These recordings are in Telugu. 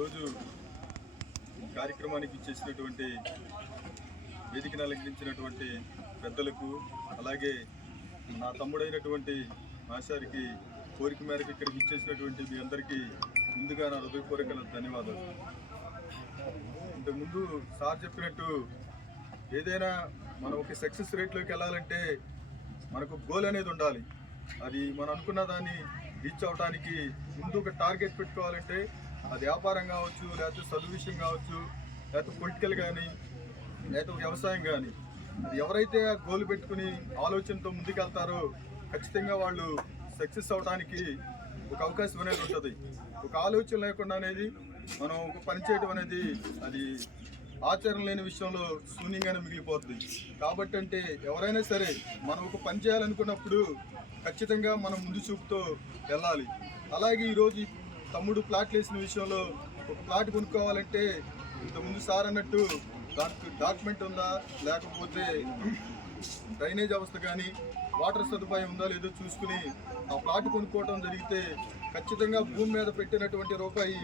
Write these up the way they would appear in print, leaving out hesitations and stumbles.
ఈరోజు కార్యక్రమానికి ఇచ్చేసినటువంటి వేదికను అలంకరించినటువంటి పెద్దలకు, అలాగే నా తమ్ముడైనటువంటి ఆశారికి కోరిక మేరకు ఇక్కడికి ఇచ్చేసినటువంటి మీ అందరికీ ముందుగా నా హృదయపూర్వక ధన్యవాదాలు. ఇంతకుముందు సార్ చెప్పినట్టు ఏదైనా మనం ఒక సక్సెస్ రేట్లోకి వెళ్ళాలంటే మనకు గోల్ అనేది ఉండాలి. అది మనం అనుకున్న దాన్ని రీచ్ అవడానికి ముందు ఒక టార్గెట్ పెట్టుకోవాలంటే అది వ్యాపారం కావచ్చు, లేకపోతే చదువు విషయం కావచ్చు, లేకపోతే పొలిటికల్ కానీ, లేకపోతే వ్యవసాయం కానీ, అది ఎవరైతే ఆ గోల్ పెట్టుకుని ఆలోచనతో ముందుకెళ్తారో ఖచ్చితంగా వాళ్ళు సక్సెస్ అవడానికి ఒక అవకాశం అనేది ఉంటుంది. ఒక ఆలోచన లేకుండా అనేది మనం ఒక పని చేయడం అనేది అది ఆచరణ లేని విషయంలో శూన్యంగానే మిగిలిపోతుంది. కాబట్టి అంటే ఎవరైనా సరే మనం ఒక పని చేయాలనుకున్నప్పుడు ఖచ్చితంగా మనం ముందు చూపుతో వెళ్ళాలి. అలాగే ఈరోజు తమ్ముడు ప్లాట్లు వేసిన విషయంలో ఒక ప్లాట్ కొనుక్కోవాలంటే ఇంతకుముందు సార్ అన్నట్టు దానికి డాక్యుమెంట్ ఉందా, లేకపోతే డ్రైనేజ్ వ్యవస్థ కానీ వాటర్ సదుపాయం ఉందా లేదో చూసుకుని ఆ ప్లాట్ కొనుక్కోవడం జరిగితే ఖచ్చితంగా భూమి మీద పెట్టినటువంటి రూపాయి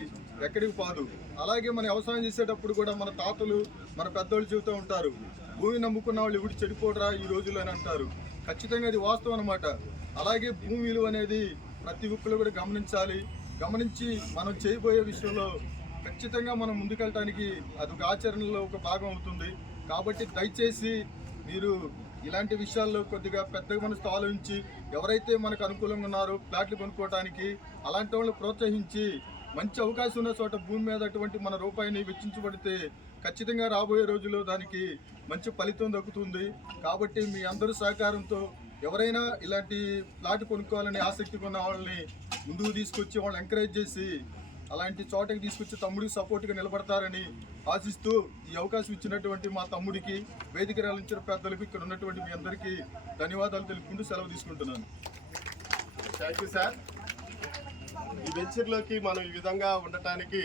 ఎక్కడికి పోదు. అలాగే మన వ్యవసాయం చేసేటప్పుడు కూడా మన తాతలు, మన పెద్దోళ్ళు చెబుతూ ఉంటారు, భూమి నమ్ముకున్న వాళ్ళు ఎవడు చెడిపోడరా ఈ రోజుల్లో అని అంటారు. ఖచ్చితంగా అది వాస్తవం అన్నమాట. అలాగే భూమి విలువ అనేది ప్రతి ఒక్కరు కూడా గమనించి మనం చేయబోయే విషయంలో ఖచ్చితంగా మనం ముందుకెళ్ళటానికి అది ఒక ఆచరణలో ఒక భాగం అవుతుంది. కాబట్టి దయచేసి మీరు ఇలాంటి విషయాల్లో కొద్దిగా పెద్ద మనసుతో ఆలోచించి ఎవరైతే మనకు అనుకూలంగా ఉన్నారో ప్లాట్లు కొనుక్కోవడానికి అలాంటి వాళ్ళు ప్రోత్సహించి మంచి అవకాశం ఉన్న చోట భూమి మీద అటువంటి మన రూపాయిని వెచ్చించబడితే ఖచ్చితంగా రాబోయే రోజుల్లో దానికి మంచి ఫలితం దక్కుతుంది. కాబట్టి మీ అందరూ సహకారంతో ఎవరైనా ఇలాంటి ప్లాట్ కొనుక్కోవాలని ఆసక్తి ఉన్న వాళ్ళని ముందుకు తీసుకొచ్చి వాళ్ళని ఎంకరేజ్ చేసి అలాంటి చోటకి తీసుకొచ్చి తమ్ముడికి సపోర్ట్గా నిలబడతారని ఆశిస్తూ ఈ అవకాశం ఇచ్చినటువంటి మా తమ్ముడికి, వేదిక రాలించిన పెద్దలకు, ఇక్కడ ఉన్నటువంటి మీ అందరికీ ధన్యవాదాలు తెలుపుకుంటూ సెలవు తీసుకుంటున్నాను. Thank you sir. ఈ వెంచర్లోకి మనం ఈ విధంగా ఉండటానికి